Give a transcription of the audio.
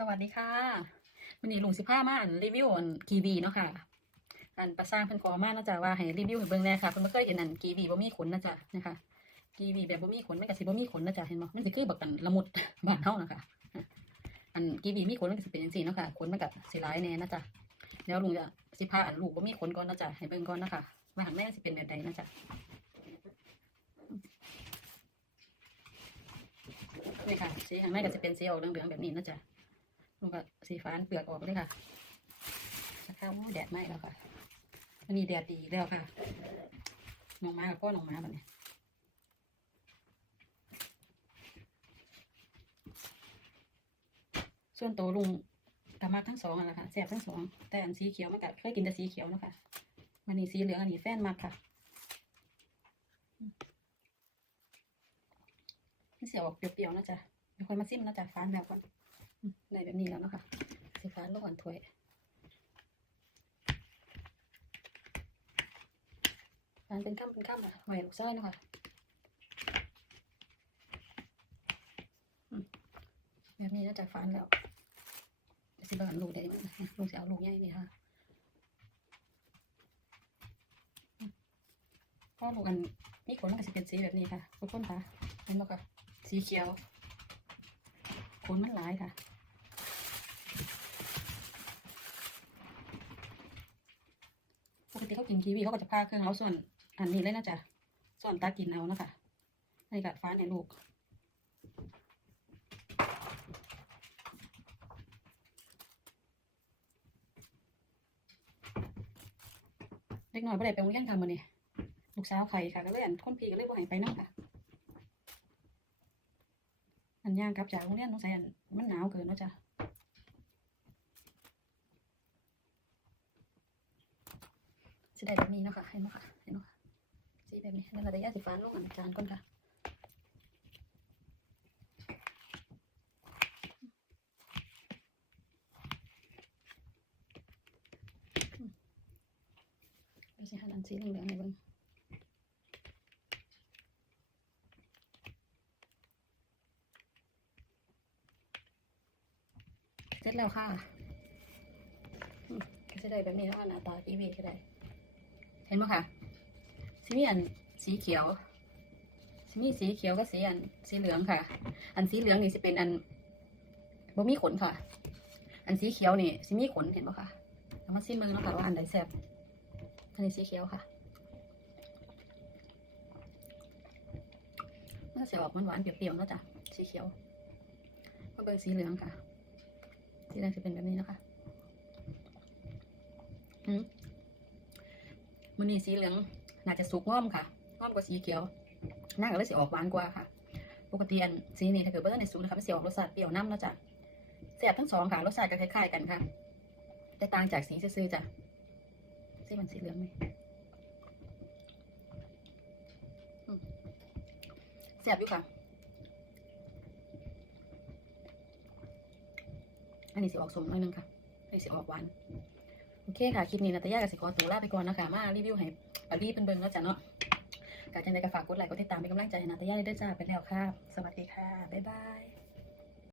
สวัสดีค่ะวันนี้ลุงสิพามาอันรีวิวอันกีวีเนาะค่ะ อันประสร้างเพิ่นขอมาเนาะจ๊ะว่าให้รีวิวให้เบิ่งแน่ค่ะเพิ่นบ่เคยเห็นอันกีวีบ่มีขนนะจ๊ะนะคะกีวีแบบบ่มีขนมันก็สิบ่มีขนนะจ๊ะเห็นบ่มันสิคือแบบกันละมุดบ้านเฮานะคะอันกีวีมีขนมันก็สิเป็นจังซี่เนาะค่ะขนมันก็สิหลายแน่นะจ๊ะเดี๋ยวลุงจะสิพาอันลูกบ่มีขนก่อนนะจ๊ะให้เบิ่งก่อนนะคะว่าข้างในมันสิเป็นแบบใดนะจ๊ะนี่ค่ะสีข้างในก็จะเป็นสีออกเหลืองๆแบบนี้นะจ๊ะ มันก็สีฟ้าเปลือกออกเลยค่ะสักครั้งแดดไหม้แล้วค่ะวันนี้แดดดีแล้วค่ะน้องม้ากับพ่อน้องม้าแบบนี้ส่วนตัวลุงกับมากทั้งสองอะนะคะแสบทั้งสองแต่อันสีเขียวมันก็เคยกินแต่สีเขียวเนาะค่ะมันนี่สีเหลืองอันนี้แฟนมากค่ะเสียวออกเปรี้ยวๆนะจ๊ะเดี๋ยวค่อยมาซิมนะจ๊ะฟ้านแล้วก่อน อืมได้แบบนี้แล้วนะคะสีฟ้าลูกอ่อนถ้วยมันเป็นก้ามเป็นก้ามอะไหวลูกไส้เนะคะแบบนี้น่าจะฟันแล้วสิบานลูกได้ไหมนลูกจะเอาลูกใหญ่นี่ค่ะอืมพ่อลูกอันนี่ขนมันก็จะเป็นสีแบบนี้ค่ะทุกคนค่ะเห็นไหมคะสีเขียวขนมันหลายค่ะ ป กติเขากินกีวีเขาก็จะพาเครื่องเอาส่วนอันนี้เลยนะจ๊ะส่วนตากินเอานะคะในกัดฟ้าในลูกเล็กน้อยบ่ได้ไปโรงเรียนค่ะมื้อนี้ลูกสาวไข่ค่ะก็เลยอันคนพี่ก็เลยบ่ให้ไปนำค่ะอันย่างกลับจากโรงเรียนต้องใส่อันมันหนาวเกินนาะจ๊ะ สีได้แบบนี้นะคะเห็นไหมคะเห็นไหมคะสีแบบนี้แล้วเราจะย่าสีฟ้าลงอันจานก่อนค่ะอืมดูสิคะอันสีเหลืองๆในเบิ้งเสร็จแล้วค่ะก็จะได้แบบนี้แล้วหน้าตาอีวีก็ได้ เห็นไหมคะสีมีอันสีเขียวสีมีสีเขียวกับสีอันสีเหลืองค่ะ อันสีเหลืองนี่จะเป็นอันบ่มีขนค่ะ อันสีเขียวนี่สิมีขนเห็นไหมคะเอามาซิมเบิ่งเนะค่ะว่าอันใดแซ่บอันนี้สีเขียวค่ะมันก็จะออกหวานๆเปรี้ยวๆเนาะจ้ะสีเขียวมาเบิ่งสีเหลืองค่ะ สีเหลืองจะเป็นแบบนี้นะคะอืม มันนี่สีเหลืองน่าจะสุกง่อมค่ะง่อมกว่าสีเขียวน่าก็เลยสีออกหวานกว่าค่ะ ปกติอันสีนี้ถ้าเกิดว่าในสุกนะคะมันสีออกรสชาติเปรี้ยวน้ำเนาะจ้ะแซ่บทั้งสองค่ะรสชาติก็คล้ายๆกันค่ะแต่ต่างจากสีซื่อๆจ้ะสีมันสีเหลืองไหมแซ่บอยู่ค่ะ อันนี้สีออกสมหน่อยนึงค่ะอันนี้สีออกหวาน โอเคค่ะ คลิปนี้นาตยากับสิขอตัวลาไปก่อนนะคะ มารีวิวให้ปารีเป็นเบิงแล้วจ้ะเนาะกาจังใดก็ฝากกดไลค์กดติดตามเป็นกำลังใจให้นาตยาได้ด้วยจ้าไปแล้วค่ะ สวัสดีค่ะ บ๊ายบาย